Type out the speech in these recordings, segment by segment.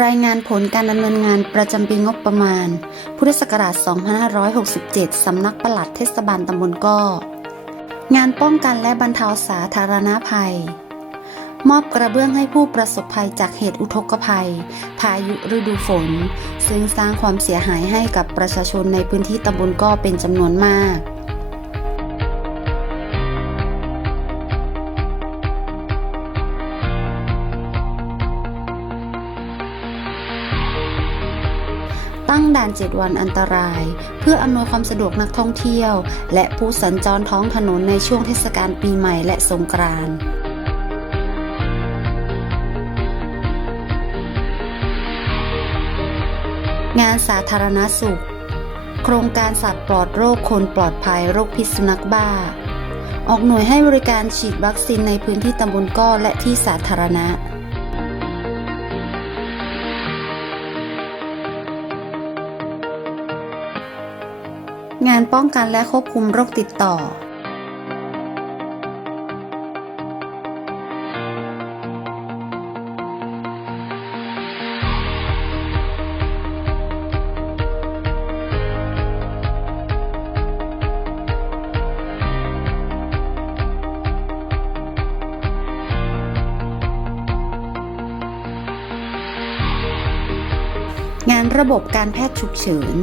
รายงานผลการดำเนินงานประจำปีงบประมาณ พุทธศักราช 2567 สำนักปลัดเทศบาลตำบลก้อ งานป้องกันและบรรเทาสาธารณภัย มอบกระเบื้องให้ผู้ประสบภัยจากเหตุอุทกภัย พายุฤดูฝน ซึ่งสร้างความเสียหายให้กับประชาชนในพื้นที่ตำบลก้อเป็นจำนวนมาก ตั้งด่าน 7 วันอันตราย เพื่ออำนวยความสะดวกนักท่องเที่ยว และผู้สัญจรท้องถนนในช่วงเทศกาลปีใหม่และสงกรานต์งานสาธารณสุข โครงการสัตว์ปลอดโรคคนปลอดภัยโรคพิษสุนัขบ้า ออกหน่วยให้บริการฉีดวัคซีนในพื้นที่ตำบลก้อและที่สาธารณะ งานป้องกันและควบคุมโรคติดต่อ งานระบบการแพทย์ฉุกเฉิน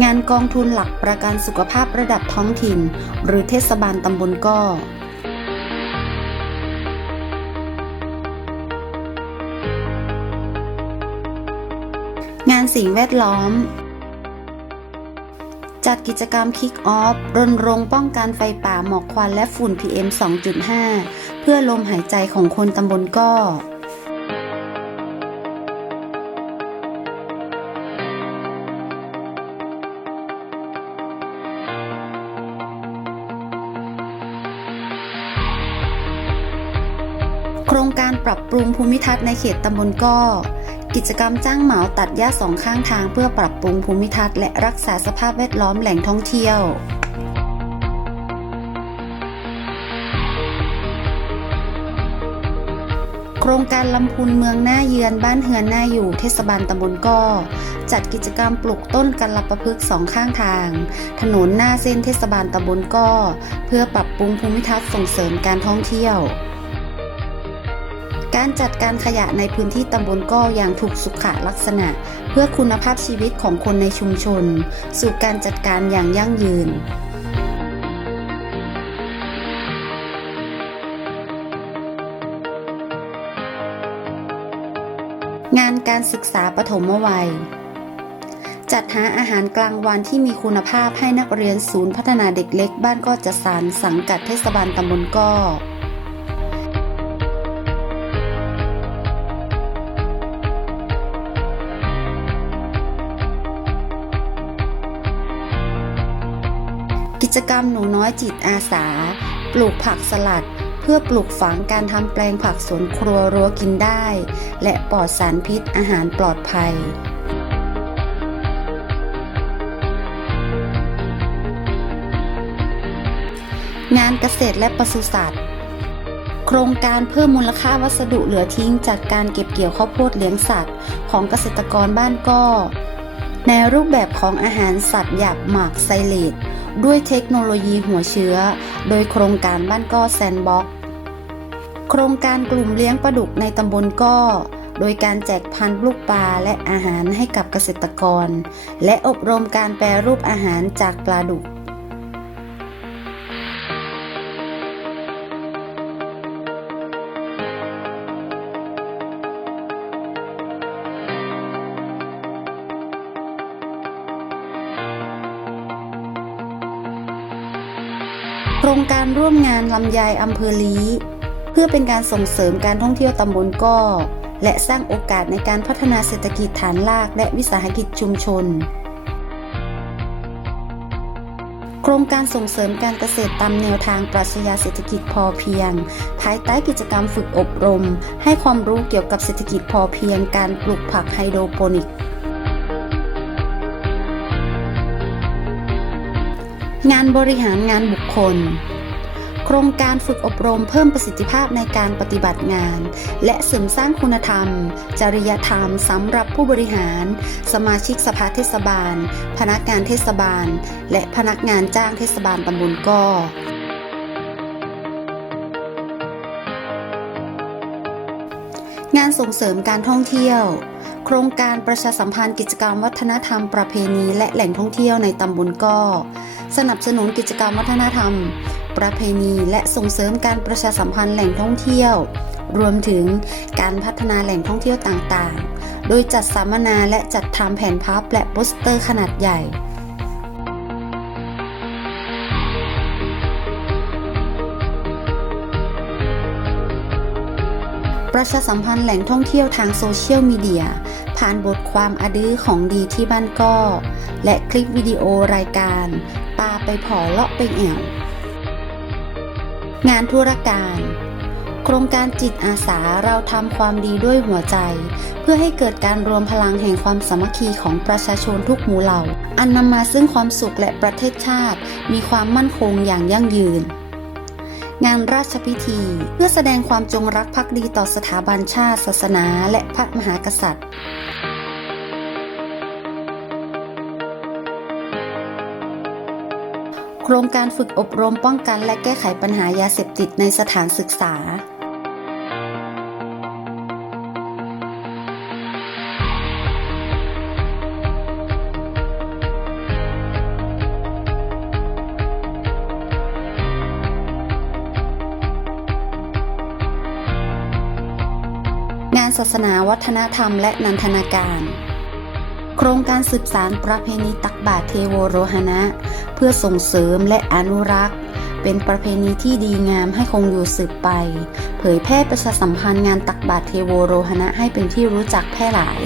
งานกองทุนหลักประกันสุขภาพระดับท้องถิ่น หรือเทศบาลตำบลก้องาน สิ่งแวดล้อม จัดกิจกรรมคิกออฟรณรงค์ป้องกันไฟป่าหมอกควันและฝุ่น PM 2.5 เพื่อลมหายใจของคนตำบลก้อ ครงการปรับปรุงภูมิทัศน์ในเขตตำบลก้อ กิจกรรมจ้างเหมาตัดหญ้าสองข้างทางเพื่อปรับปรุงภูมิทัศน์และรักษาสภาพแวดล้อมแหล่งท่องเที่ยวโครงการลำพูนเมืองหน้าเยือนบ้านเฮือนหน้าอยู่เทศบาลตำบลก้อ จัดกิจกรรมปลูกต้นกันลับประพฤกษ์สองข้างทาง ถนนหน้าเส้นเทศบาลตำบลก้อ เพื่อปรับปรุงภูมิทัศน์ส่งเสริมการท่องเที่ยว การจัดการขยะในพื้นที่ตำบลก้ออย่างถูกสุขลักษณะ เพื่อคุณภาพชีวิตของคนในชุมชน สู่การจัดการอย่างยั่งยืนงานการศึกษาปฐมวัย จัดหาอาหารกลางวันที่มีคุณภาพให้นักเรียนศูนย์พัฒนาเด็กเล็กบ้านก้อจัดสรรสังกัดเทศบาลตำบลก้อ จกรรมหนูน้อยจิตอาสา ปลูกผักสลัด เพื่อปลูกฝังการทำแปลงผักสวนครัวรั้วกินได้ และปลอดสารพิษอาหารปลอดภัยงานเกษตรและปศุสัตว์ โครงการเพิ่มมูลค่าวัสดุเหลือทิ้งจากการเก็บเกี่ยวข้าวโพดเลี้ยงสัตว์ ของเกษตรกรบ้านก้อ ในรูปแบบของอาหารสัตว์หยาบหมากไซเลตด้วยเทคโนโลยีหัวเชื้อ โดยโครงการบ้านก้อแซนบ็อกโครงการกลุ่มเลี้ยงปลาดุกในตำบลก้อ โดยการแจกพันธุ์ลูกปลาและอาหารให้กับเกษตรกร และอบรมการแปรรูปอาหารจากปลาดุก โครงการร่วมงานลำไยอำเภอลีเพื่อเป็นการส่งเสริมการท่องเที่ยวตำบลก้อ และสร้างโอกาสในการพัฒนาเศรษฐกิจฐานรากและวิสาหกิจชุมชน โครงการส่งเสริมการเกษตรตามแนวทางปรัชญาเศรษฐกิจพอเพียง ภายใต้กิจกรรมฝึกอบรม ให้ความรู้เกี่ยวกับเศรษฐกิจพอเพียง การปลูกผักไฮโดรโปนิก งานบริหารงานบุคคล โครงการฝึกอบรมเพิ่มประสิทธิภาพในการปฏิบัติงาน และเสริมสร้างคุณธรรม จริยธรรมสำหรับผู้บริหาร สมาชิกสภาเทศบาล พนักงานเทศบาล และพนักงานจ้างเทศบาลตำบลก้องานส่งเสริมการท่องเที่ยว โครงการประชาสัมพันธ์กิจกรรมวัฒนธรรมประเพณีและแหล่งท่องเที่ยวในตำบลก้อ สนับสนุนกิจกรรมวัฒนธรรม ประเพณีและส่งเสริมการประชาสัมพันธ์แหล่งท่องเที่ยว รวมถึงการพัฒนาแหล่งท่องเที่ยวต่างๆ โดยจัดสัมมนาและจัดทำแผนพับและโปสเตอร์ขนาดใหญ่ ประชาสัมพันธ์แหล่งท่องเที่ยวทางโซเชียลมีเดีย ผ่านบทความอดื้อของดีที่บ้านก้อ และคลิปวิดีโอรายการปาไปผอเลาะไปแอวงานธุรการ โครงการจิตอาสาเราทำความดีด้วยหัวใจ เพื่อให้เกิดการรวมพลังแห่งความสามัคคีของประชาชนทุกหมู่เหล่า อันนำมาซึ่งความสุขและประเทศชาติ มีความมั่นคงอย่างยั่งยืน งานราชพิธี เพื่อแสดงความจงรักภักดีต่อสถาบันชาติ ศาสนา และพระมหากษัตริย์โครงการฝึกอบรมป้องกันและแก้ไขปัญหายาเสพติดในสถานศึกษา ศาสนาวัฒนธรรมและนันทนาการ โครงการสืบสารประเพณีตักบาตรเทโวโรหณะ เพื่อส่งเสริมและอนุรักษ์ เป็นประเพณีที่ดีงามให้คงอยู่สืบไป เผยแพร่ประชาสัมพันธ์งานตักบาตรเทโวโรหณะให้เป็นที่รู้จักแพร่หลาย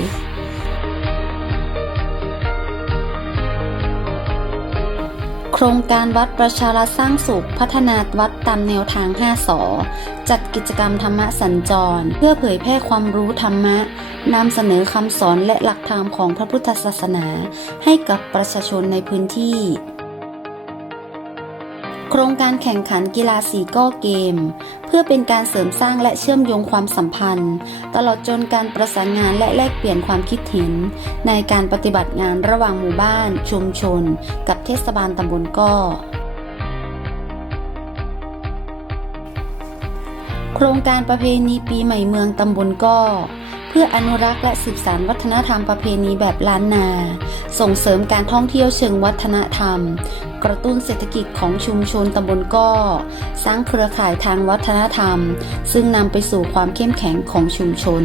โครงการวัดประชารัฐสร้างสุข พัฒนาวัดตามแนวทาง 5สอจัดกิจกรรมธรรมะสัญจร เพื่อเผยแพร่ความรู้ธรรมะนำเสนอคำสอนและหลักธรรมของพระพุทธศาสนา ให้กับประชาชนในพื้นที่ โครงการแข่งขันกีฬาสีก้อเกม เพื่อเป็นการเสริมสร้างและเชื่อมโยงความสัมพันธ์ ตลอดจนการประสานงานและแลกเปลี่ยนความคิดเห็น ในการปฏิบัติงานระหว่างหมู่บ้าน ชุมชน กับเทศบาลตำบลก้อ โครงการประเพณีปีใหม่เมืองตำบลก้อเพื่ออนุรักษ์และสืบสานวัฒนธรรมประเพณีแบบล้านนา ส่งเสริมการท่องเที่ยวเชิงวัฒนธรรม กระตุ้นเศรษฐกิจของชุมชนตำบลก้อ สร้างเครือข่ายทางวัฒนธรรม ซึ่งนำไปสู่ความเข้มแข็งของชุมชน